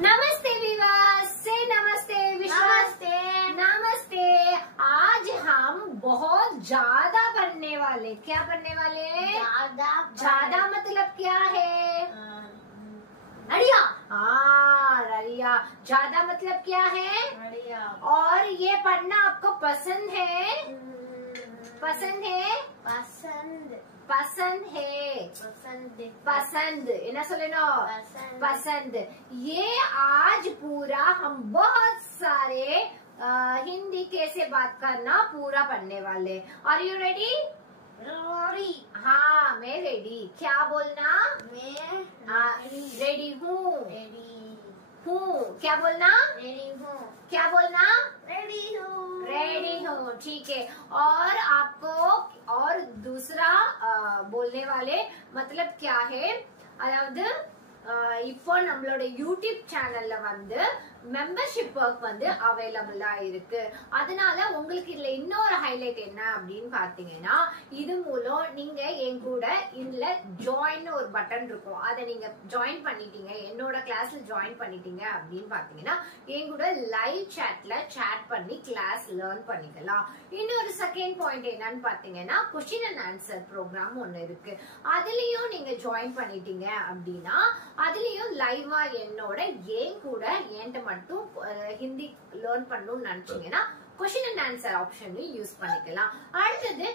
नमस्ते विवास से नमस्ते विश्वास नमस्ते। आज हम बहुत ज्यादा पढ़ने वाले। क्या पढ़ने वाले? ज्यादा मतलब क्या है? रड़िया। हाँ रड़िया। ज्यादा मतलब क्या है? रड़िया। और ये पढ़ना आपको पसंद है? पसंद है? पसंद पसंद है। पसंद पसंद என்ன சொல்லணும்? पसंद पसंद। ये आज पूरा हम बहुत सारे हिंदी कैसे बात करना पूरा पढ़ने वाले। Are you ready? रोरी। हाँ मैं रेडी। क्या बोलना? मैं रेडी हूँ। रेडी हूँ। क्या बोलना? रेडी हूँ। क्या बोलना? रेडी हूँ। रेडी हूँ। ठीक है। और आपको और दूसरा बोलने वाले मतलब क्या है? அதாவது இப்போ நம்மளோட யூடியூப் சேனல்ல வந்து மெம்பர்ஷிப் ஒர்க் வந்து அவைலபிளா இருக்கு. அதனால உங்களுக்கு இதுல இன்னொரு ஹைலைட் என்ன அப்படின்னு பாத்தீங்கன்னா, இது மூலம் நீங்க என் கூட இதுல ஜாயின் ஒரு பட்டன் இருக்கும். அதை நீங்க ஜாயின் பண்ணிட்டீங்க, என்னோட கிளாஸ்ல ஜாயின் பண்ணிட்டீங்க அப்படின்னு பாத்தீங்கன்னா என் கூட லைவ் சாட்ல சாட் பண்ணி கிளாஸ் லேர்ன் பண்ணிக்கலாம். இன்னொரு செகண்ட் பாயிண்ட் என்னன்னு பாத்தீங்கன்னா, கொஸ்டின் அண்ட் ஆன்சர் ப்ரோக்ராம் ஒண்ணு இருக்கு. அதுலயும் நீங்க ஜாயின் பண்ணிட்டீங்க அப்படின்னா அதுலயும் லைவா என்னோட ஏன் கூட என்கிட்ட மட்டும் ஹிந்தி லேர்ன் பண்ணணும்னு நினைச்சீங்கன்னா கொஸ்டின் அண்ட் ஆன்சர் ஆப்ஷனையும் யூஸ் பண்ணிக்கலாம். அடுத்தது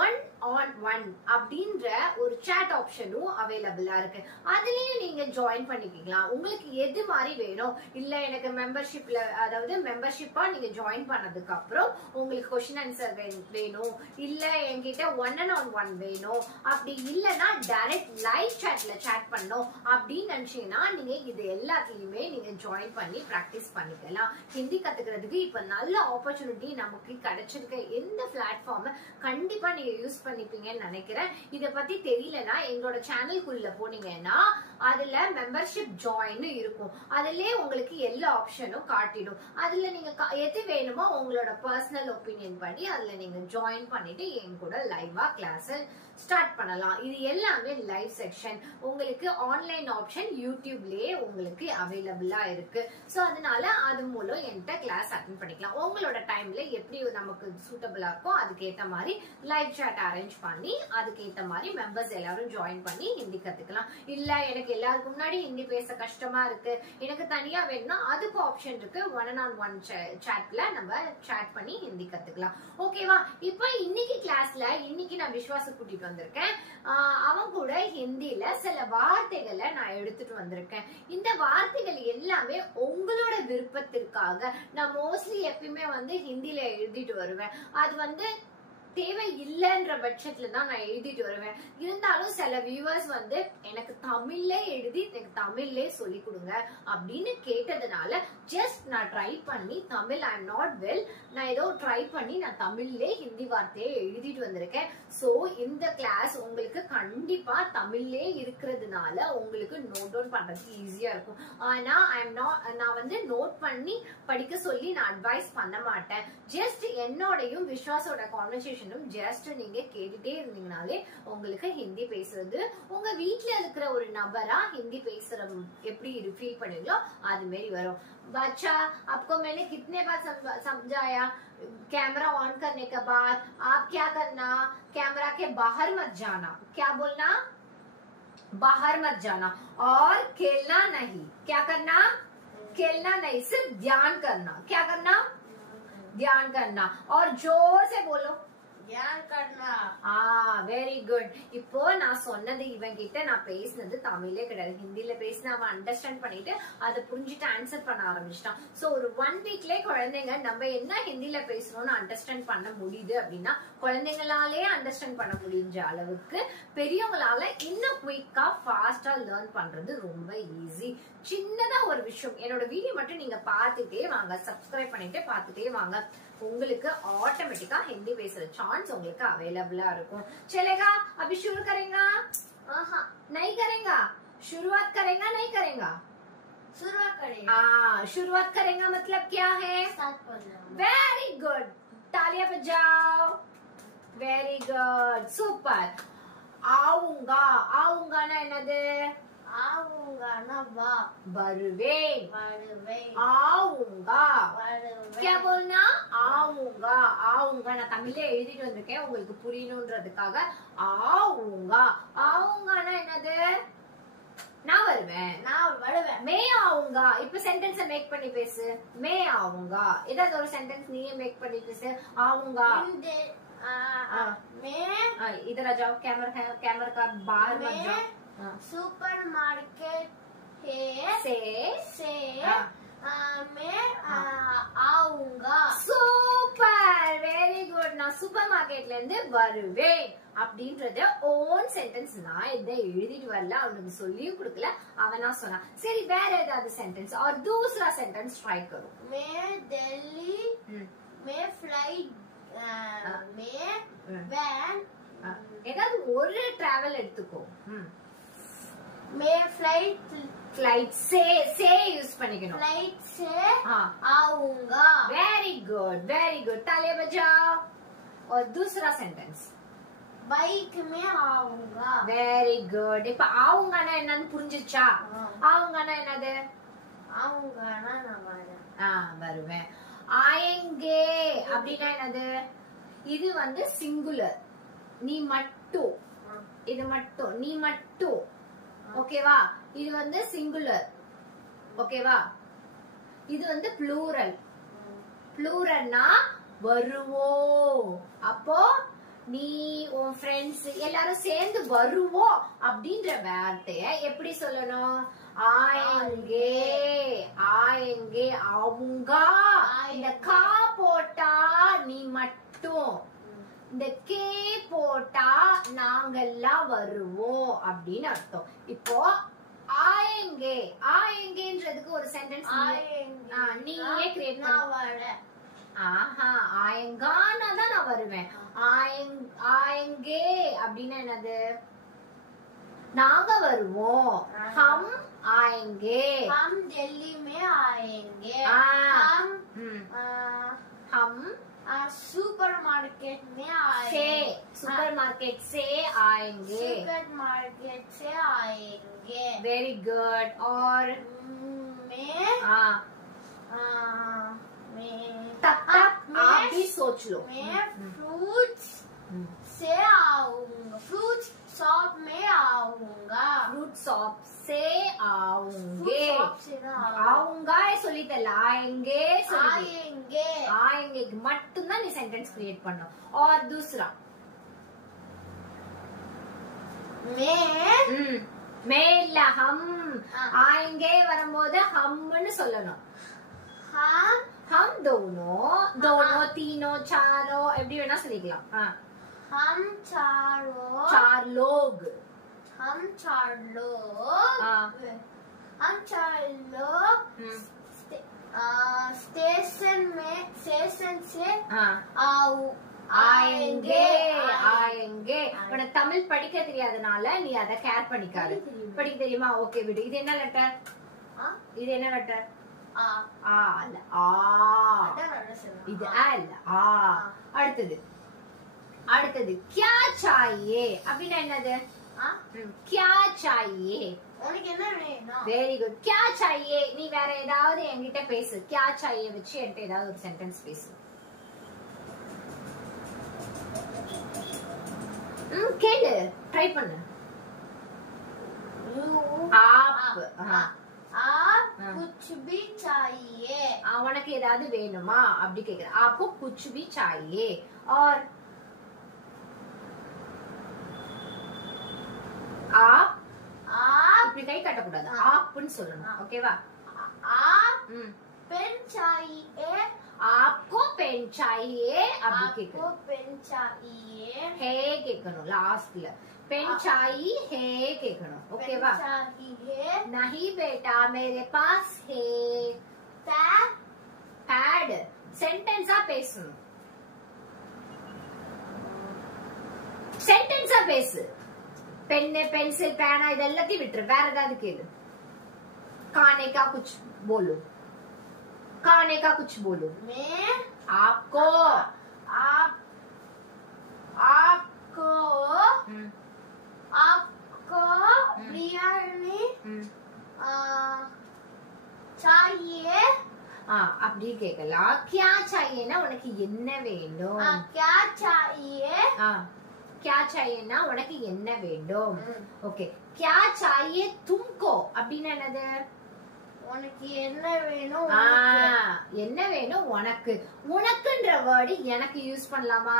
1-on-1 அப்படின்ற ஒரு சாட் ஆப்ஷனும் அவைலபிளா இருக்கு. அதுலயும் நீங்க ஜாயின் பண்ணிக்கலாம். உங்களுக்கு எது மாதிரி வேணும், இல்ல எனக்கு மெம்பர்ஷிப்ல அதாவது மெம்பர்ஷிப்பா நீங்க ஜாயின் பண்ணதுக்கு அப்புறம் உங்களுக்கு கொஸ்டின் ஆன்சர் வேணும், இல்ல என்கிட்ட 1-on-1 வேணும், அப்படி இல்லனா டைரக்ட் லைவ் சாட்ல சாட் பண்ணணும் அப்படின்னு நினைச்சீங்கன்னா நீங்க இது எல்லாத்துலயுமே நீங்க ஜாயின் பண்ணி பிராக்டிஸ் பண்ணிக்கலாம். ஹிந்தி கத்துக்கிறதுக்கு இப்ப நல்ல ஆப்பர்ச்சுனிட்டி நமக்கு கிடைச்சிருக்க எந்த பிளாட்ஃபார்ம் கண்டிப்பா நீங்க யூஸ் பண்ணிப்பீங்கன்னு நினைக்கிறேன். இத பத்தி தெரியலனா எங்களோட சேனலுக்குள்ள போனீங்கன்னா அதுல மெம்பர்ஷிப் ஜாயின் இருக்கும். அதுலயே உங்களுக்கு எல்லா ஆப்ஷனும் காட்டிடும். அதுல நீங்க எது வேணுமோ உங்களோட பர்சனல் ஒப்பீனியன் படி அதுல நீங்க ஜாயின் பண்ணிட்டு என் கூட லைவா கிளாஸ் ஸ்டார்ட் பண்ணலாம். இது எல்லாமே லைவ் செக்ஷன். உங்களுக்கு ஆன்லைன் ஆப்ஷன் யூடியூப்லயே உங்களுக்கு அவைலபிளா இருக்கு. சோ அதனால அது மூலம் என்கிட்ட கிளாஸ் அட்டெண்ட் பண்ணிக்கலாம். உங்களோட டைம்ல எப்படி நமக்கு சூட்டபிளா இருக்கோ அதுக்கு ஏத்த மாதிரி லைவ் சாட் அரேஞ்ச் பண்ணி அதுக்கு ஏத்த மாதிரி மெம்பர்ஸ் எல்லாரும் ஜாயின் பண்ணி ஹிந்தி கத்துக்கலாம். இல்ல எனக்கு எல்லாருக்கும் முன்னாடி ஹிந்தி பேச கஷ்டமா இருக்கு, எனக்கு தனியா வேணும்னா அதுக்கு ஆப்ஷன் இருக்கு. 1-on-1 சாட்ல நம்ம சாட் பண்ணி ஹிந்தி கத்துக்கலாம். ஓகேவா? இப்போ இன்னைக்கு கிளாஸ்ல இன்னைக்கு நான் விஸ்வாச கூட்டிட்டு வந்திருக்கேன். அவன் கூட ஹிந்தில சில வார்த்தைகளை நான் எடுத்துட்டு வந்திருக்கேன். இந்த வார்த்தைகள் எல்லாமே உங்களோட விருப்பத்திற்காக. நான் மோஸ்ட்லி எப்பயுமே வந்து ஹிந்தில எழுதிட்டு வருவேன். அது வந்து தேவை இல்லைன்ற பட்சத்துல தான் நான் எழுதிட்டு வருவேன். இருந்தாலும் சில வியூவர்ஸ் வந்து எனக்கு தமிழ்ல எழுதி எனக்கு தமிழ்லே சொல்லி கொடுங்க அப்படின்னு கேட்டதுனால ஜஸ்ட் நான் ட்ரை பண்ணி Tamil I am not well நான் ஏதோ ட்ரை பண்ணி நான் தமிழ்லே ஹிந்தி வார்த்தையை எழுதிட்டு வந்திருக்கேன். சோ இந்த கிளாஸ் உங்களுக்கு கண்டிப்பா தமிழ்லே இருக்கிறதுனால உங்களுக்கு நோட் டவுன் பண்றதுக்கு ஈஸியா இருக்கும். ஆனா நான் வந்து நோட் பண்ணி படிக்க சொல்லி நான் அட்வைஸ் பண்ண மாட்டேன். ஜஸ்ட் என்னோடையும் விஸ்வாசோட கான்வர்சேஷன் ஜஸ்ட் நீங்க கேட்டுட்டே இருந்தீங்கனாலே உங்களுக்கு ஹிந்தி பேசுறது உங்க வீட்டுல இருக்கிற ஒரு நபரா ஹிந்தி பேசுற எப்படி ஃபீல் பண்ணுவீங்களோ அது மாதிரி வரும். बच्चा आपको मैंने कितने बार समझाया, कैमरा ऑन करने के बाद आप क्या करना, कैमरा के बाहर मत जाना. क्या बोलना? बाहर मत जाना. और खेलना नहीं. क्या करना? खेलना नहीं, सिर्फ ध्यान करना. क्या करना? ध्यान करना. और जोर से बोलो. ध्यान करना. Very good. இப்போ நான் சொன்னது இவன் கிட்ட நான் பேசினது தமிழே கிடையாது, ஹிந்தில பேசின அவன் அண்டர்ஸ்டாண்ட் பண்ணிட்டு அதை புரிஞ்சுட்டு ஆன்சர் பண்ண ஆரம்பிச்சிட்டான். சோ ஒரு 1 வீக்லயே குழந்தைங்க நம்ம என்ன ஹிந்தில பேசணும்னு அண்டர்ஸ்டாண்ட் பண்ண முடியுது அப்படின்னா குழந்தைங்களாலே அண்டர்ஸ்டாண்ட் பண்ண முடிஞ்ச அளவுக்கு பெரியவங்களால இன்னும் குயிக்கா ஃபாஸ்டா லேர்ன் பண்றது ரொம்ப ஈஸி. சின்னதா ஒரு விஷயம், என்னோட வீடியோ மட்டும் நீங்க பாத்துட்டே வாங்க, சப்ஸ்கிரைப் பண்ணிட்டு பாத்துட்டே வாங்க, உங்களுக்கு ஆட்டோமேட்டிக்கா हिंदी பேசுற சான்ஸ் உங்களுக்கு அவைலபிளா இருக்கும். चलेगा? अभी शुरू करेगा? नहीं करेगा? शुरुआत करेगा नहीं करेगा? शुरुआत करेगा. शुरुआत करेगा मतलब क्या है? Very good. तालियां बजाओ. Very good. सुपर. आऊंगा. आऊंगा ना என்னது? आऊंगा வா வருவேன். வருவேன் ஆவுங்கா. வருவேன் क्या बोलना? ஆவுங்கா. ஆவுங்கா நான் தமிழ்ல எழுதிட்டு வந்திருக்கேன் உங்களுக்கு புரியணும்ன்றதுக்காக. ஆவுங்கா. ஆவுங்கானா என்னது? நான் வருவேன். நான் வருவேன் மே ஆவுங்கா. இப்ப சென்டென்ஸ் மேக் பண்ணி பேசு. மே ஆவுங்கா. ஏதாவது ஒரு சென்டென்ஸ் நீயே மேக் பண்ணி பேசு. ஆவுங்கா. मैं इधर आ जाओ. कैमरा है, कैमरा का बाहर मत जाओ. सुपरमार्केट है से मैं आऊंगा. Super, very good. நான் சூப்பர் மார்க்கெட்ல இருந்து வருவேன் அப்படின்றத ஓன் சென்டென்ஸ் நான் இதை எழுதிட்டு வரல, அவனுக்கு சொல்லியும் கொடுக்கல, அவனா சொன்னான். சரி வேற ஏதாவது சென்டென்ஸ் और दूसरा सेंटेंस ट्राई करो. मैं दिल्ली में फ्लाइट में वैन ஏதாவது ஒரு டிராவல் எடுத்துக்கோ. मैं फ्लाइट से यूज பண்ணிக்கணும். फ्लाइट से हाँ आऊंगा. Very good. तालियां बजाओ. और दूसरा सेंटेंस बाइक में आऊंगा. Very good. இப்ப ஆவுங்கனா என்னன்னு புரிஞ்சுச்சா? ஆவுங்கனா என்னது? ஆவுங்கனா நான் வரேன். வருவேன். ஆயங்கே அப்படினா என்னது? இது வந்து சிங்குலர். நீ மட்டும். இது மட்டும். நீ மட்டும். ஓகேவா? இது வந்து சிங்குலர். ஓகேவா? இது வந்து ப்ளூரல். ப்ளூரல்னா வருவோம். அப்போ நீ உன் ஃப்ரெண்ட்ஸ் எல்லாரும் சேர்ந்து வருவோம் அப்படின்ற வார்த்தைய எப்படி சொல்லணும்? ஆயங்கே. ஆயங்கே. ஆவுங்கா. இந்த கா போட்டா நீ மட்டும், இந்த கே போட்டா நாங்கெல்லாம் வருவோம் அப்படின்னு அர்த்தம். இப்போ ஆயங்கே. ஆயங்கேன்றதுக்கு ஒரு சென்டென்ஸ் நீயே கிரியேட் பண்ண. ஆஹா, ஆயங்கானா தான் நான் வருவேன். ஆயங்கே அப்படின்னா என்னது? நாங்க வருவோம். हम आएंगे. हम दिल्ली में आएंगे. हम सुपरमार्केट में आएंगे. सुपरमार्केट से आएंगे. सुपरमार्केट से आएंगे. Very good. और मैं तब तक आप भी सोच लो. मैं फ्रूट्स से आऊंगा. फ्रूट्स शॉप में आऊंगा. फ्रूट शॉप से आऊंगे. आऊंगा சொல்லிட்டல. ஆயங்கே आएंगे. आएंगे மட்டும் தான் நீ சென்டென்ஸ் கிரியேட் பண்ணனும். और दूसरा मैं இல்ல हम. आएंगे வரும்போது हमன்னு சொல்லணும். हम दोनों तीनों चारों எப்படி வேணா சொல்லிக்கலாம். हम चारों चार लोग. हम चार लोग स्टेशन से ஆயங்கே. உனக்கு தமிழ் படிக்க தெரியாதனால நீ அத கேர் பண்ணிக்காத. படிக்க தெரியுமா? ஓகே விடு. இது என்ன லெட்டர்? இது என்ன லெட்டர்? ஆ இல்ல ஆ. இது ஆ இல்ல ஆ. அடுத்தது क्या चाहिए அப்படினா என்னது? क्या चाहिए. உனக்கு என்ன வேணும்? Very good. क्या चाहिए. நீ வேற ஏதாவது என்கிட்ட பேசு. क्या चाहिए வச்சு என்கிட்ட ஏதாவது ஒரு சென்டென்ஸ் பேசு. கேளு. ட்ரை பண்ணு. आप कुछ भी चाहिए. உனக்கு ஏதாவது வேணுமா அப்படி கேக்குற. आपको कुछ भी चाहिए. और आप இப்படி கை காட்ட கூடாது. ஆப்னு சொல்லணும். ஓகேவா? आप पेन चाहिए. आपको पेन चाहिए அப்படி கேக்குற. आपको पेन चाहिए. है கேக்கணும் லாஸ்ட்ல. पेन चाहिए है கேக்கணும். ஓகேவா? चाहिए. नहीं बेटा मेरे पास है. पैड சென்டென்ஸா பேசணும். சென்டென்ஸா பேசு. पेन पेंसिल பேனா இதெல்லாம் விட்டுரு. வேற ஏதாவது கேளு. खाने का कुछ बोलो. खाने का कुछ बोलो. मैं आपको बिरयानी ம். चाहिए அப்படி கேட்கலாம். क्या चाहिएனா உனக்கு என்ன வேணும். क्या चाहिए क्या चाहिएனா உனக்கு என்ன வேண்டும். ஓகே. क्या चाहिए तुमको அப்படினா என்னது? உனக்கு என்ன வேணும்? என்ன வேணும் உனக்கு. உனக்குன்ற வேர்டு எனக்கு யூஸ் பண்ணலாமா?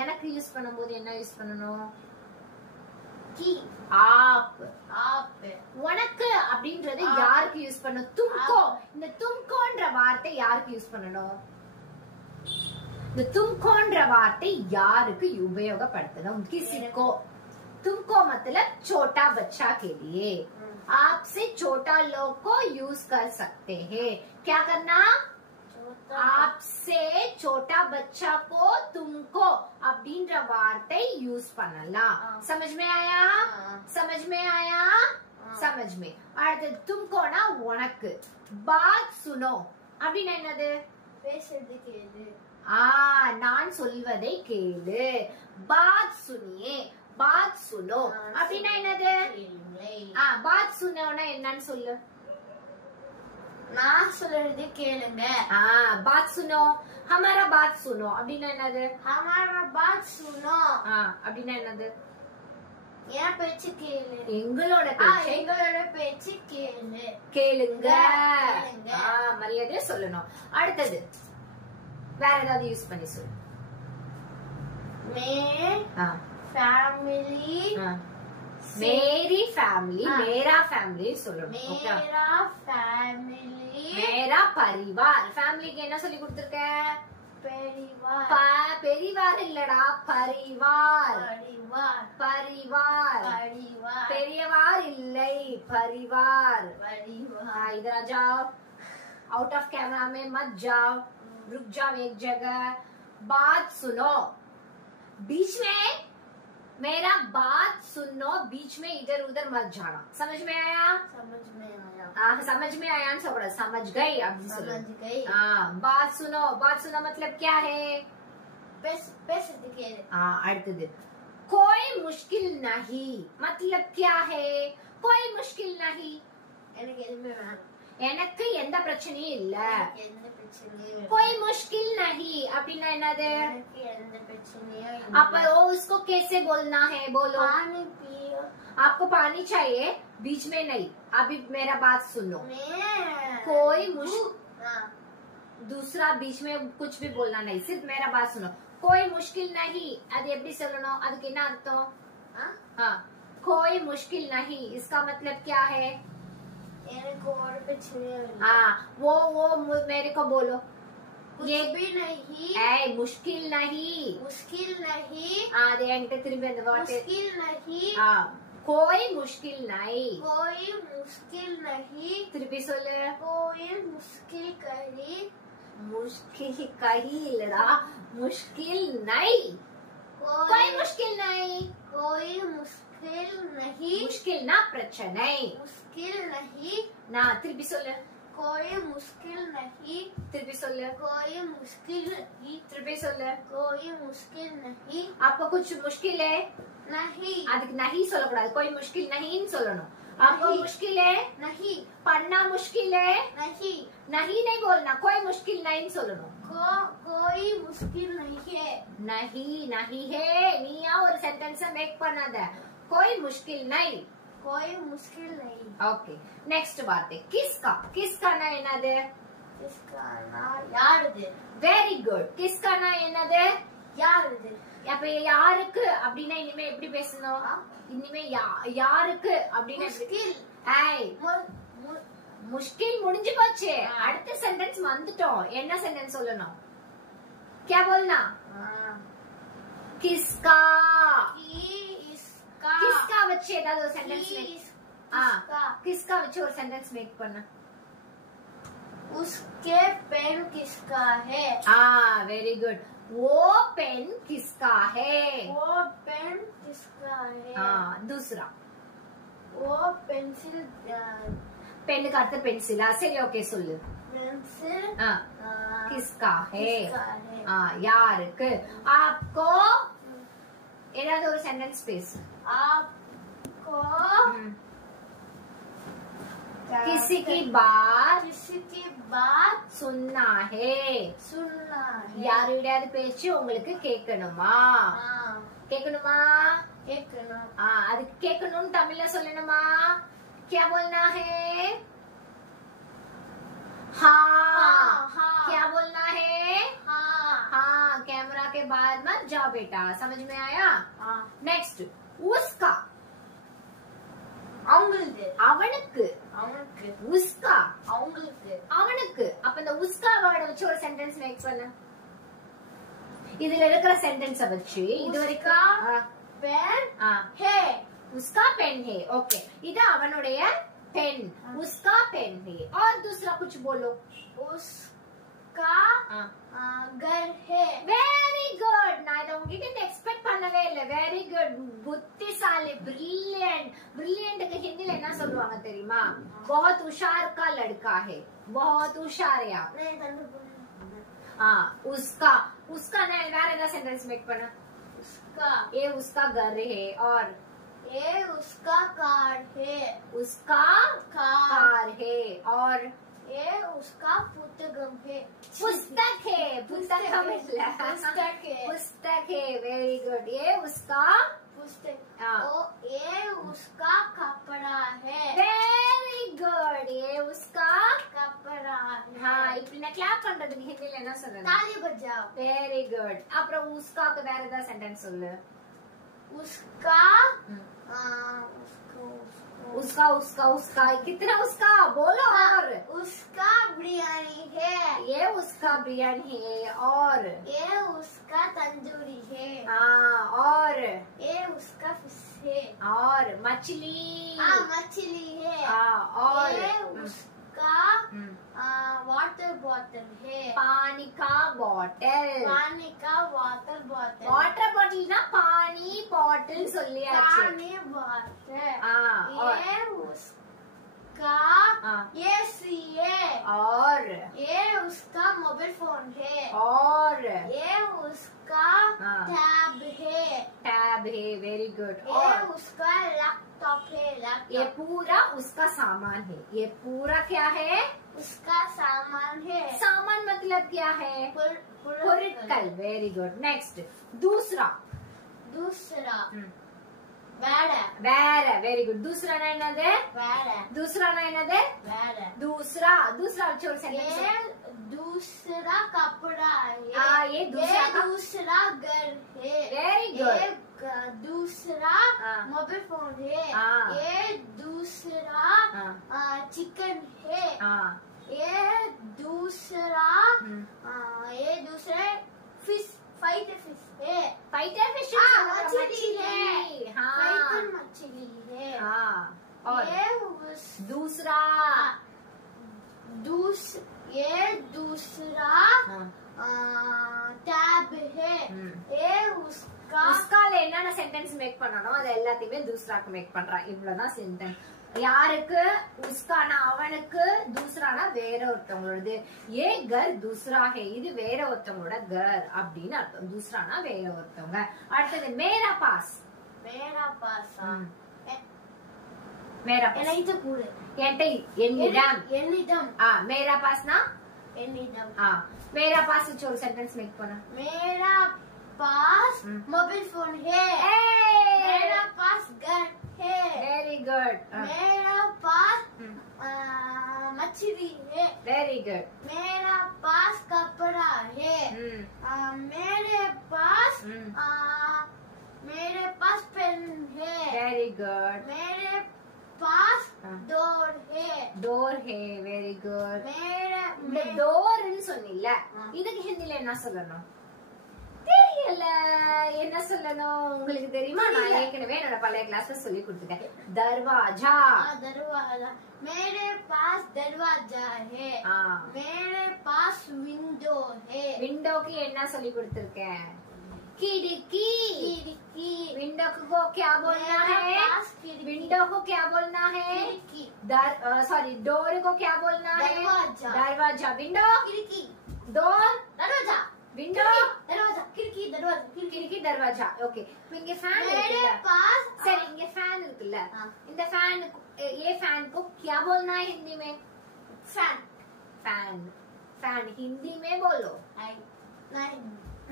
எனக்கு யூஸ் பண்ணும்போது என்ன யூஸ் பண்ணணும்? की आप. உனக்கு அப்படின்றது யாருக்கு யூஸ் பண்ணணும்? तुमको. இந்த तुमकोன்ற வார்த்தை யாருக்கு யூஸ் பண்ணணும்? இந்த तुमकोன்ற வார்த்தை யாருக்கு உபயோகப்படுத்தணும்? किसको. तुमको मतलब छोटा बच्चा के लिए. आपसे छोटा लोग को यूज कर सकते हैं. क्या करना? आपसे छोटा बच्चा को तुमको அப்படின்ற வார்த்தை யூஸ் பண்ணலாம். समझ में आया? समझ में आया? समझ में. அடுத்து तुमकोனா உனக்கு. बात सुनो அப்படினா என்னது? பேசுறது கேளு. நான் சொல்வதை கேளு. बात सुनिए. बात सुनो அப்படினா என்னது? बात सुनोனா என்னன்னு சொல்லு. நான் சொல்றது கேளுங்க. बात सुनो. हमारा बात सुनो அப்படினா என்னது? हमारा बात सुनो அப்படினா என்னது? என் பேச்சு கேளு. எங்களோட பேச்சு கேளு. கேளுங்க. மரியாதையா சொல்லணும். அடுத்தது வேற ஏதாவது யூஸ் பண்ணி சொல்லு. फैमिली मेरी फैमिली. मेरा फैमिली சொல்லணும். मेरा फैमिली मेरा परिवार. ஃபேமிலிக்கு என்ன சொல்லி கொடுத்திருக்க? परिवार. பெரிவார் இல்லடா, பரிவார். परिवार परिवार. परिवार. பெரியவார் இல்லை, परिवार. परिवार. इधर आ जाओ. आउट ऑफ कैमरा में मत जाओ. रुक जाओ एक जगह. बात सुनो. बीच में मेरा बात सुनो. बीच में इधर उधर मत जाना. समझ में आया? समझ में आया. समझ में आया ना सब. समझ गई. अब समझ गई. बात सुनो. बात सुनो मतलब क्या है? பேசுறது கேளு. அடுத்தது कोई मुश्किल नहीं मतलब क्या है? कोई मुश्किल नहीं. எனக்கு எதுவுமே வேணாம். எனக்கு எந்த பிரச்சனையும் இல்ல. எந்த பிரச்சனையும் कोई मुश्किल नहीं அப்படினா என்னது? எனக்கு எந்த பிரச்சனையும் இல்ல. आप उसको कैसे बोलना है? बोलो. पानी पियो. आपको पानी चाहिए. बीच में नहीं. अभी मेरा बात सुनो. कोई दूसरा बीच में कुछ भी बोलना नहीं. सिर्फ मेरा बात सुनो. कोई मुश्किल नहीं அது எப்படி சொல்லணும்? அதுக்கு என்ன அர்த்தம்? कोई मुश्किल नहीं इसका मतलब क्या है? எனக்கு ஒரு பிரச்சனையும் இல்ல. वो मेरे को बोलो. ये भी नहीं. मुश्किल नहीं. मुश्किल नहीं. அது என்கிட்ட திரும்பி அந்த வார்த்தை. मुश्किल नहीं. कोई मुश्किल नहीं. कोई मुश्किल नहीं. திருப்பி சொல்லு. कोई मुश्किल कही. मुश्किल कही இல்லடா. मुश्किल नहीं. कोई मुश्किल नहीं. कोई मुश्किल नहीं. मुश्किल ना பிரச்சனை. मुश्किल नहीं. நான் திருப்பி சொல்லு. कोई मुश्किल नहीं. திருப்பி சொல்லு. कोई मुश्किल नहीं. திருப்பி சொல்லு. कोई मुश्किल नहीं. आपको कुछ मुश्किल है? नहीं. அதுக்கு नहीं சொல்லக்கூடாது. कोई मुश्किल नहीं சொல்லணும். आपको मुश्किल है? नहीं. पढ़ना मुश्किल है? नहीं. नहीं नहीं बोलना. कोई मुश्किल नहीं சொல்லணும். कोई मुश्किल नहीं है. नहीं नहीं है. நீயா ஒரு சென்டென்ஸ் மேக் பண்ணாத. कोई मुश्किल नहीं. कोई मुश्किल नहीं. ओके. नेक्स्ट बात है किसका. किसका ना என்னது? किसका ना யாருது. Very good. किसका ना என்னது? யாருது. அப்ப யாருக்கு அப்படினா இனிமே எப்படி பேசணும்? இனிமே யாருக்கு அப்படினா मुश्किल. मुश्किल முடிஞ்சு போச்சு. அடுத்த சென்டென்ஸ் வந்துட்டோம். என்ன சென்டென்ஸ் சொல்லணும்? क्या बोलना? किसका. किसका வச்சு ஏதாவது ஒரு சென்டென்ஸ் किसका வச்சு ஒரு சென்டென்ஸ் மேக் பண்ண. उसके पेन किसका है. Very good. वो पेन किसका है? वो पेन किसका है. दूसरा वो पेंसिल. पेन का अर्थ पेंसिल. सही ओके சொல்லு. पेंसिल किसका है. யாருக்கு. आपको ஏதாவது ஒரு சென்டென்ஸ் பேசு. आपको को किसी की बात सुनना है யாருடையாவது பேச்சு உங்களுக்கு கேட்கணுமா கேட்கணுமா அதுக்கு கேட்கணும்னு தமிழ்ல சொல்லணுமா क्या बोलना है हाँ क्या बोलना है हाँ कैमरा के बाद मत जाओ बेटा समझ में आया नेक्स्ट उसका அவனுக்கு உஸ்கா அவனுக்கு அப்ப இந்த உஸ்கா வேர்ட் வச்சு ஒரு சென்டென்ஸ் மேக் பண்ணு இதுல இருக்கிற சென்டென்ஸ வச்சு இது வரைக்கும் पेन है उसका पेन है ओके இது அவனுடைய पेन उसका पेन है और दूसरा कुछ बोलो उसका घर है वेरी गुड நான் இத உங்ககிட்ட எக்ஸ்பெக்ட் பண்ணவே இல்ல வெரி குட் புத்திசாலி ब्रिलियंट ब्रिलियंट के हिंदी என்ன சொல்வாங்க தெரியுமா बहुत होशियार का लड़का है बहुत होशियार है आप उसका उसका ना வேற ஏதாவது சென்டென்ஸ் மேக் பண்ணு उसका ये उसका घर है और ये उसका कार है उसका कार है और ये उसका पुस्तक है पुस्तक है पुस्तक है वेरी गुड ये उसका पुस्तक ये उसका कपड़ा है वेरी गुड ये उसका कपड़ा है हाँ இப்படி நான் கிளாப் பண்றதுக்கு ஹிந்தில என்ன சொல்றேன் ताली बजाओ वेरी गुड அப்புறம் उसकाக்கு வேற ஏதாவது சென்டென்ஸ் சொல்லு उसका उसका उसका उसका कितना उसका बोलो और उसका बिरयानी है ये उसका बिरयानी है और ये उसका तंदूरी है और ये उसका फिश है और मछली मछली है और ये उसका वाटर बॉटल है पानी का बॉटल वाटर बॉटल ना पानी बॉटल சொல்லியாச்சு पानी बॉटल और ये उसका एसी है और ये उसका मोबाइल फोन है और ये उसका टैब है वेरी गुड ये उसका लैपटॉप है ये पूरा उसका सामान है ये पूरा क्या है उसका सामान है सामान मतलब क्या है பொருட்கள் वेरी गुड नेक्स्ट दूसरा வேற वेरी गुड दूसरा ना என்னது दूसरा वச்சு ஒரு சென்டென்ஸ் दूसरा कपड़ा है ये दूसरा घर है वेरी गुड दूसरा मोबाइल फोन है ये दूसरा चिकन है ये दूसरा फिश फाइटर फिश है मछली है और ये दूसरा टैब है ये उसका என்னென்ன சென்டென்ஸ் மேக் பண்ணனும் அது எல்லாத்தையுமே दूसराக்கு மேக் பண்றா இவ்வளவுதான் சென்டென்ஸ் யாருக்கு உஸ்கானா அவனுக்கு दूसराனா வேற ஒருத்தவங்களோடது ஏ கர் दूसरा है இது வேற ஒருத்தவங்களோட கர் அப்படினு அர்த்தம் दूसराனா வேற ஒருத்தவங்க அடுத்து मेरा पास என்னைத்து கூடு என்னிடம் मेरा पासனா என்னிடம் मेरा पास வச்சு ஒரு சென்டென்ஸ் மேக் பண்ணு मेरा पास मोबाइल फोन है मेरा पास घर है वेरी गुड मेरा पास मछली है वेरी गुड मेरा पास कपड़ा है मेरे पास पेन है वेरी गुड मेरे पास डोर है वेरी गुड मेरे டோர்னு சொன்னில்ல இதுக்கு ஹிந்தில என்ன சொல்லணும் தெரியல என்ன சொல்லணும் உங்களுக்கு தெரியுமா நான் ஏற்கனவே என்னோட பழைய கிளாஸ்ல சொல்லி கொடுத்துட்டேன் दरवाजा मेरे पास दरवाजा है मेरे पास विंडो है विंडो की என்ன சொல்லி கொடுத்திருக்கேன் खिड़की विंडो को क्या बोलना है विंडो को क्या बोलना है सॉरी डोर को क्या बोलना है दरवाजा विंडो खिड़की डोर दरवाजा विंडो दरवाजा खिड़की दरवाजा खिड़की दरवाजा ओके இப்போ இங்க फैन मेरे पास सर இங்க फैन இருக்குல்ல இந்த फैन ये फैन को क्या बोलना है हिंदी में फैन फैन फैन हिंदी में बोलो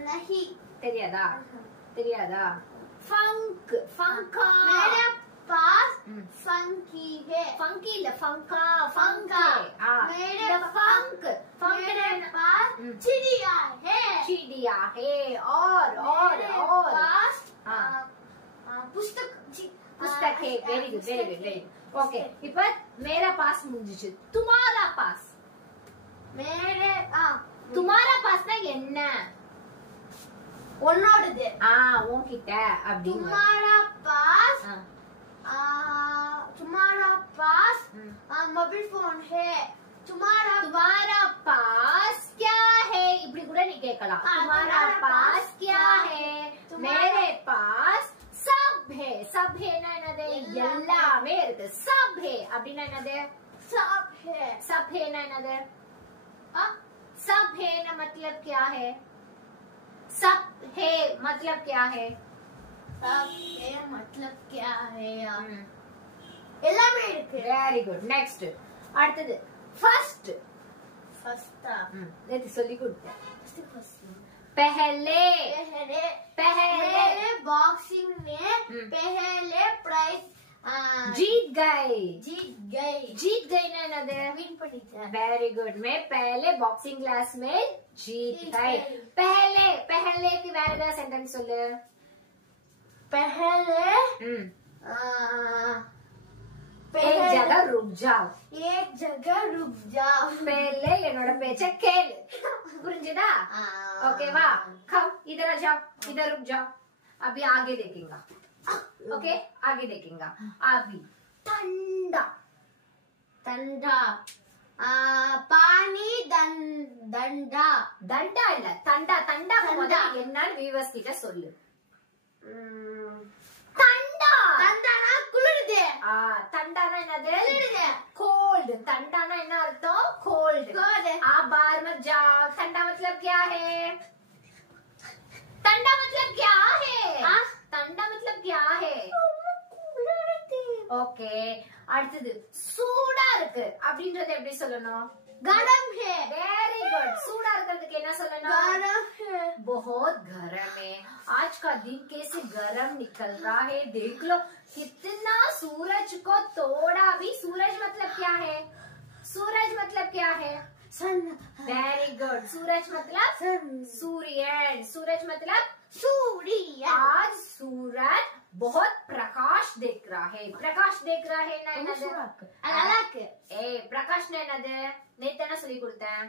नहीं தெரியாதா தெரியாதா फंक फंका मेरे पास फंकी है फंकी இல்ல फंका फंका मेरे फंक मेरे पास चिड़िया है चिड़िया है और पास पुस्तक पुस्तक है very good very good very good okay இப்போ मेरा पास முடிஞ்சிச்சு तुम्हारा पास मेरे तुम्हारा पासனா என்ன உன்னோடது உன்கிட்ட அப்படி तुम्हारा पास मोबाइल फोन है तुम्हारा पास क्या है இப்படி கூட நீ கேட்கலாம் तुम्हारा पास क्या है मेरे पास सब है सब है ना என்னது எல்லாமே இருக்கு सब है அப்படினா என்னது सब है ना என்னது सब है ना मतलब क्या है सब है मतलब क्या है सब है मतलब क्या है எல்லாமே இருக்கு வெரி குட் நெக்ஸ்ட் அடுத்து ஃபர்ஸ்ட் ஃபர்ஸ்டா நேத்து சொல்லி கொடுத்தேன் पहले पहले बॉक्सिंग में पहले प्राइज जीत गए ना नदे विन பண்ணிட்டேன் वेरी गुड मैं पहले बॉक्सिंग क्लास में जीत गए पहले की வேற ஏதாவது சென்டென்ஸ் சொல்லு पहले एक जगह रुक जाओ पहले என்னோட பேச்ச கேளு புரிஞ்சுதா ओके वाह कम इधर आ जाओ इधर रुक जाओ अभी आगे देखेंगे ओके आगे देखेंगे अभी ठंडा ठंडा पानी दंडा दंडा இல்ல தண்டா தண்டா முதல்ல என்னன்னு வியூவர்ஸ் கிட்ட சொல்லு தண்டா தண்டானா குளிருது தண்டானா என்னது कोल्ड ठंडा ना என்ன அர்த்தம் कोल्ड आप बाहर मत जाओ ठंडा मतलब क्या है ठंडा मतलब क्या है ठंडा मतलब क्या है ओके அடுத்து சூடா இருக்கு அப்படின்றது எப்படி சொல்லணும் गरम है वेरी गुड सूडा இருக்கிறதுக்கு என்ன சொல்லணும் गरम है बहुत गरम है आज का दिन कैसे गरम निकल रहा है देख लो कितना सूरज को तोड़ा भी सूरज मतलब क्या है सूरज मतलब क्या है सन वेरी गुड सूरज मतलब सूर्यन सूरज मतलब सूर्य आज सूरज बहुत प्रकाश देख रहा है प्रकाश देख रहा है ना अलग ए प्रकाश ने என்னது நேத்தன சொல்லி கொடுத்தேன்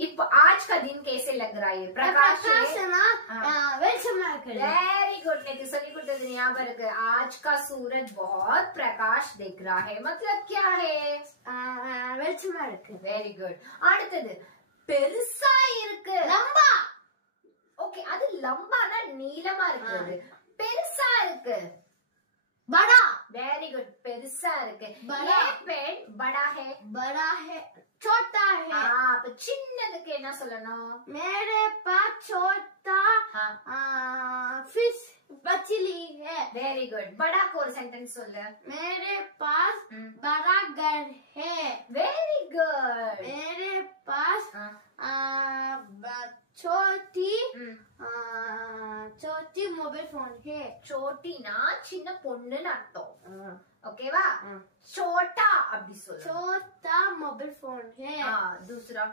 இப்போ आज का दिन कैसे लग रहा है प्रकाश ना வெளிச்சமா இருக்கு वेरी गुड நேத்து சொல்லி கொடுத்தது ஞாபகம் இருக்கு आज का सूरज बहुत प्रकाश देख रहा है मतलब क्या है வெளிச்சமா இருக்கு वेरी गुड அடுத்து பெருசா இருக்கு லம்பா ஓகே அது லம்பானா நீளமா இருக்குது பெருசா இருக்கு बड़ा वेरी गुड பெருசா இருக்கு बड़ा ये पेन बड़ा है छोटा है அப்ப சின்னதுக்கு என்ன சொல்லணும் मेरे पास छोटा फिश मछली है वेरी गुड बड़ा को ஒரு சென்டென்ஸ் சொல்லு मेरे पास बड़ा घर है वेरी गुड मेरे पास छोटी छोटी मोबाइल फोन है छोटीனா சின்ன பொண்ணுன்னு அர்த்தம் ஓகேவா छोटा அப்படி சொல்லு छोटा मोबाइल फोन है दूसरा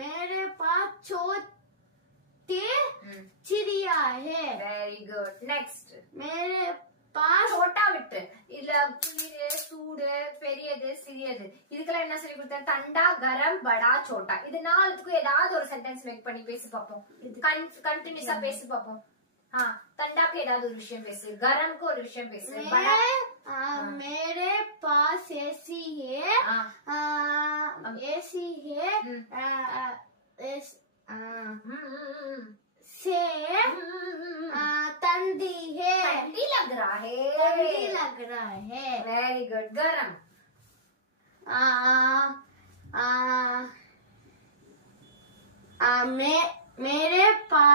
मेरे पास छोटे चिड़िया है वेरी गुड नेक्स्ट मेरे पास छोटा விட்டு இல்ல குளிர் சூடு பெரியது சிறியது இதுக்கெல்லாம் என்ன சொல்லி கொடுத்தேன் தண்டா கரம் படா छोटा இது நாலுத்துக்கு ஏதாவது ஒரு சென்டென்ஸ் மேக் பண்ணி பேசி பாப்போம் கண்டினியூஸா பேசி பாப்போம் ठंडा के ஏதாவது ஒரு விஷயம் பேசு गरम को ஒரு விஷயம் பேசு मेरे पास एसी है एसी है से ठंडी है ठंडी लग रहा है वेरी गुड गरम मेरे पास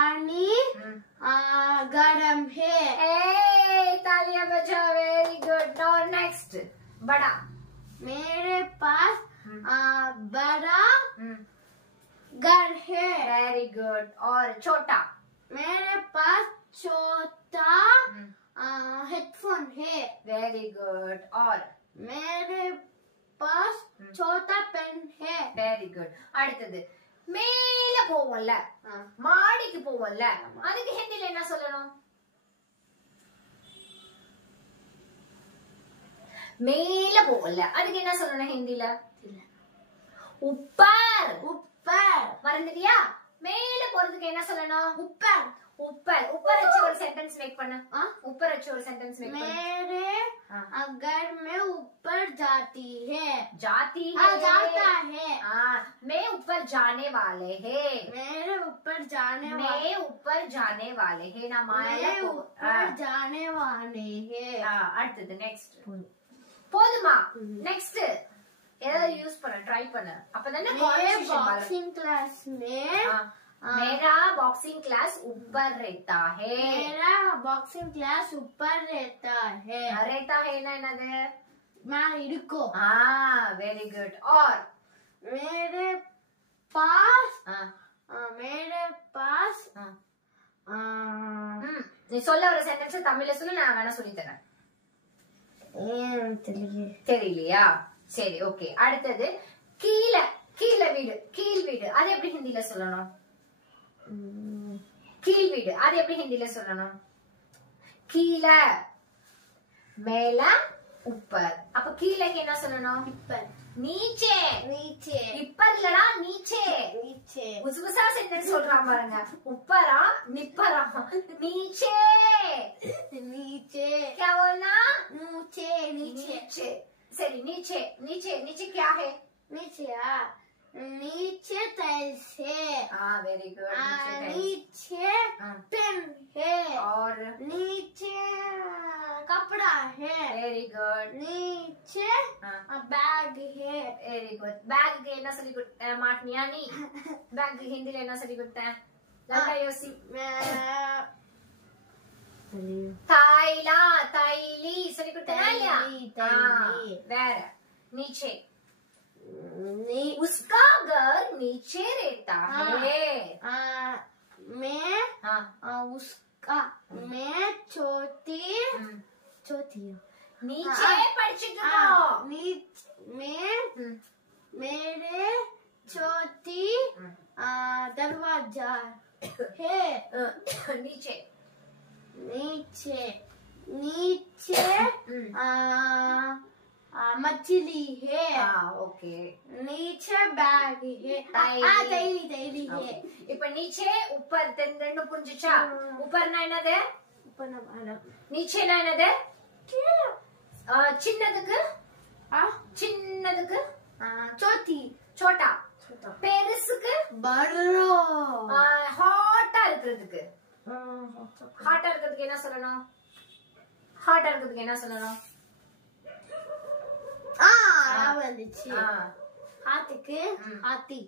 बड़ा। मेरे पास बड़ा घर है। Very good. और छोटा? मेरे पास छोटा हेडफोन है। Very good. और? मेरे पास छोटा पेन है। Very good. அடுத்தது மேல போவோம்ல, மாடிக்கு போவோம்ல, அதுக்கு ஹிந்தில என்ன சொல்லணும்? மேல போவோம்ல, அதுக்கு என்ன சொல்லணும் ஹிந்தில? ऊपर। ऊपर। மறந்துட்டியா? மேல போறதுக்கு என்ன சொல்லணும்? ऊपर। ऊपर। ऊपर अच्छे ஒரு சென்டென்ஸ் மேக் பண்ணு. ऊपर अच्छे ஒரு சென்டென்ஸ் மேக் பண்ணு. मेरे घर में ऊपर जाती है। जाती है। जाता है। मैं ऊपर जाने वाले हैं। मेरे ऊपर जाने मैं ऊपर जाने वाले हैं ना मेरे ऊपर जाने वाले हैं। அடுத்தது நெக்ஸ்ட். போதுமா? நெக்ஸ்ட் ஏதாவது யூஸ் பண்ண ட்ரை பண்ணு. அப்பதானே கான்வர்சேஷன் வரும். बॉक्सिंग क्लास में मेरा बॉक्सिंग क्लास ऊपर रहता है। मेरा बॉक्सिंग क्लास ऊपर रहता है। रहता है ना என்னது? मैं इनको। Very good. और? मेरे पास நீ சொல்ல ஒரு சென்டென்ஸ் தமிழ்ல சொல்லு, நான் வேணா சொல்லி தரேன். தெரியலையா? சரி ஓகே. அடுத்தது கீழே. கீழே வீடு, கீழ் வீடு, அது எப்படி ஹிந்தில சொல்லணும்? கீழ் வீடு அது எப்படி ஹிந்தில சொல்லணும்? கீழே, மேல, ऊपर. அப்ப கீழேக்கு என்ன சொல்லணும்? ऊपर। नीचे। नीचे। ऊपर இல்லடா, नीचे। नीचे। புதுசா சென்டென்ஸ் சொல்றான் பாருங்க. ऊपरा, निपरा, नीचे। नीचे। क्या बोलना? नीचे। नीचे। नीचे। सही। नीचे। नीचे। नीचे क्या है? नीचे नीचे टाइल्स है। Very good. नीचे पेन है। और? नीचे कपड़ा है। Very good. नीचे बैग है। Very good. बैग के என்ன சொல்லி கொடுத்த? மாட்னியா நீ? பேக் ஹிந்தில என்ன சொல்லி கொடுத்த? நல்லா யோசி. தாய்லா, தாய்லி சொல்லி கொடுத்தனா இல்லையா? வேற? नीचे। उसका घर नीचे रहता है। मैं उसका मैं छोटी नीचे படிச்சிட்டோம். मैं मेरे छोटी दरवाजा है। नीचे। नीचे। नीचे मछली है। ओके। नीचे बैग है। थैली है। இப்ப नीचे ऊपर ரெண்டு புரிஞ்சுச்சா? ऊपरனா என்னது? नीचेனா என்னது? சின்னதுக்கு? சின்னதுக்கு? छोटी। छोटा। பெருசுக்கு? बड़ो। ஹாட்டா இருக்கிறதுக்கு? ஹாட்டா இருக்கிறதுக்கு என்ன சொல்லணும்? ஹாட்டா இருக்கிறதுக்கு என்ன சொல்லணும்? हाथी के हाथी।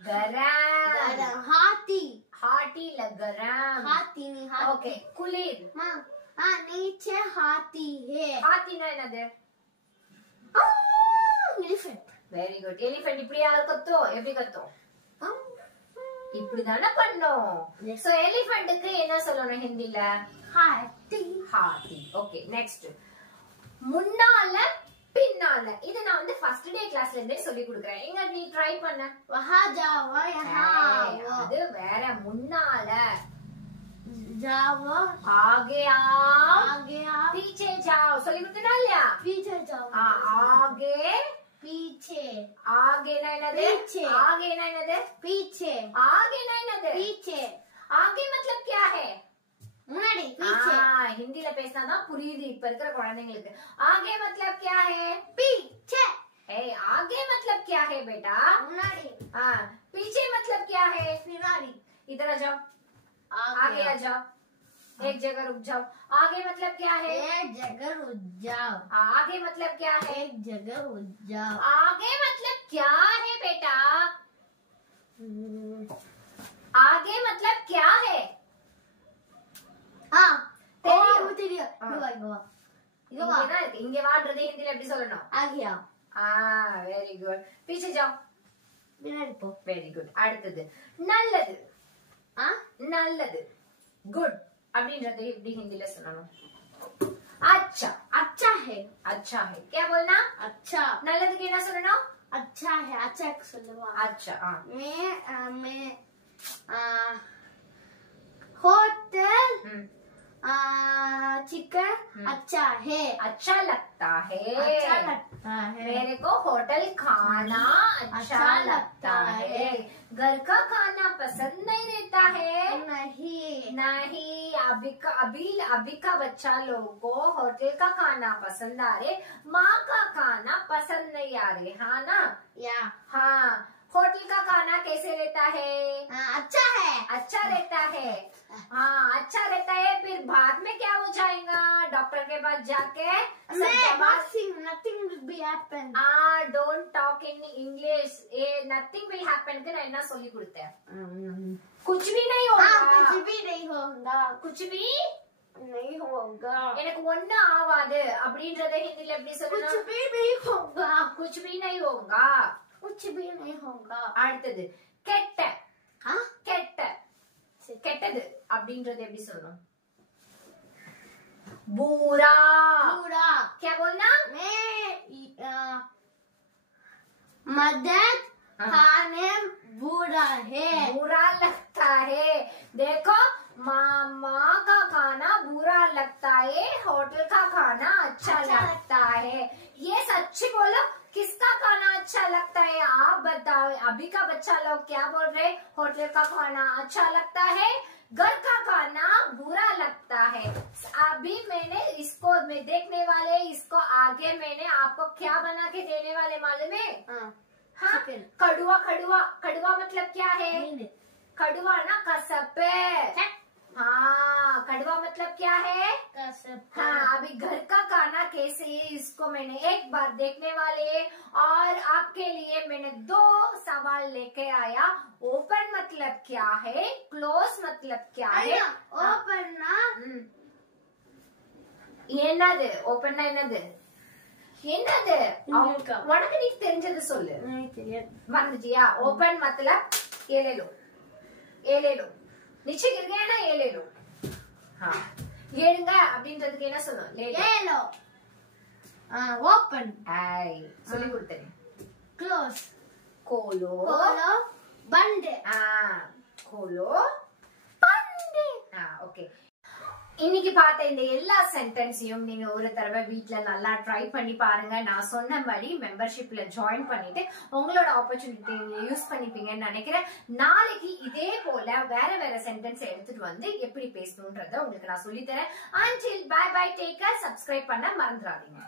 गरम। हाथी। हाथी ल गरम। हाथी नहीं हाथी। ओके। कुलीर। नीचे हाथी है। हाथी ना என்னது? एलिफेंट। Very good. एलिफेंट இப்படியா கத்தும்? எப்படி கத்தும்? இப்படி தான பண்ணோம். சோ எலிஃபென்ட்க்கு என்ன சொல்லணும் ஹிந்தில? हाथी। हाथी. ओके. नेक्स्ट. முன்னால, பின்னால. இது நான் வந்து ஃபர்ஸ்ட் டே கிளாஸ்ல இருந்தே சொல்லி கொடுக்கிறேன். எங்க நீ ட்ரை பண்ண. वहां जाओ यहां அது வேற. முன்னால जाओ, आगे आओ, आगे आओ, पीछे जाओ சொல்லி கொடுத்தனா இல்லையா? पीछे जाओ। आगे, पीछे। आगे ना என்னது? पीछे। आगे ना என்னது? पीछे। आगे ना என்னது? पीछे। आगे मतलब क्या है? मुनाडी। पीछे। हिंदी ல பேசினாதான் புரியுது இப்ப இருக்கிற குழந்தைங்களுக்கு. आगे मतलब क्या है? पीछे। आगे मतलब क्या है बेटा? मुनाडी। पीछे मतलब क्या है? मुनाडी। इधर आ जाओ, आगे आ जाओ, एक जगह रुक जाओ. आगे मतलब क्या है? एक जगह रुक जाओ। आगे मतलब क्या है? एक जगह रुक जाओ। आगे मतलब क्या है बेटा? आगे मतलब क्या है? இங்கதான் இருக்கு. இங்க வான்றது ஹிந்தில எப்படி சொல்லணும்? आ गया. Very good. पीछे जाओ. बिना पो. Very good. அடுத்தது நல்லது. நல்லது. குட் அப்படின்றது எப்படி ஹிந்தில சொல்லணும்? अच्छा. अच्छा है. अच्छा है. क्या बोलना? अच्छा. நல்லதுக்கு என்ன சொல்லணும்? अच्छा है. अच्छा सुनवा. अच्छा. मैं होटल चिकन अच्छा है. अच्छा लगता है. अच्छा लगता है. मेरे को होटल खाना अच्छा लगता है. घर का खाना पसंद नहीं रहता है. नहीं. अभी का बच्चा लोगों को होटल का खाना पसंद आ रहे, माँ का खाना पसंद नहीं आ रहे. हाँ ना? या. हाँ. होटल का खाना कैसे रहता है? अच्छा है. अच्छा रहता है. हाँ अच्छा रहता है. फिर बाद में क्या हो जाएगा? डॉक्टर के पास जाके nothing will be happen. Don't talk in English. Nothing will happen के ना इतना सोली कुड़ते हैं. कुछ भी नहीं होगा. कुछ भी नहीं होगा. कुछ भी नहीं होगा. எனக்கு ஒண்ணு ஆவாது அப்படின்றதை ஹிந்தில எப்படி சொல்லணும்? कुछ भी नहीं होगा. कुछ भी नहीं होगा. कुछ भी नहीं होगा. அடுத்தது கெட்ட. கெட்ட. கெட்டது அப்படின்றது எப்படி சொல்லணும்? बुरा. बुरा. क्या बोलना? मदद खाने बुरा है. बुरा लगता है. देखो माँ का खाना बुरा लगता है, होटल का खाना अच्छा लगता है. ये सच बोलो, किसका खाना अच्छा लगता है? आप बताओ. अभी का बच्चा लोग क्या बोल रहे? होटल का खाना अच्छा लगता है, घर का खाना बुरा लगता है. अभी मैंने इसको देखने वाले, इसको आगे मैंने आपको क्या बना के देने वाले मालूम है? हाँ. कड़ुआ. कड़ुआ. कड़ुआ मतलब क्या है? कड़ुआ ना कसप. हाँ. कड़वा मतलब क्या है? हाँ. अभी घर का खाना कैसे है इसको मैंने एक बार देखने वाले, और आपके लिए मैंने 2 सवाल लेके आया. ओपन मतलब क्या है, क्लोज मतलब क्या है? ओपन ना என்னது? ஓபன்னா என்னது? என்னது? உனக்கு நீ தெரிஞ்சது சொல்லு. மறந்துட்டியா? ओपन मतलब ये ले लो. नीचे गिर गया ना, ये ले लो. हाँ. ஏடுங்க அப்படின்றதுக்கு என்ன சொல்லணும்? ले लो. ओपन. சொல்லி கொடுத்தேன். क्लोज. खोलो. बंद. खोलो बंद. ஓகே. இன்னைக்கு பார்த்த இந்த எல்லா சென்டென்ஸையும் நீங்க ஒரு தடவை வீட்ல நல்லா ட்ரை பண்ணி பாருங்க. நான் சொன்னபடி மெம்பர்ஷிப்ல ஜாயின் பண்ணிட்டு உங்களோட ஆப்பர்ச்சுனிட்டி யூஸ் பண்ணிப்பீங்கன்னு நினைக்கிறேன். நாளைக்கு இதே போல வேற சென்டென்ஸ் எடுத்துட்டு வந்து எப்படி பேசணும்ன்றத உங்களுக்கு நான் சொல்லி தரேன். until bye bye, take care. Subscribe பண்ண மறந்துடாதீங்க.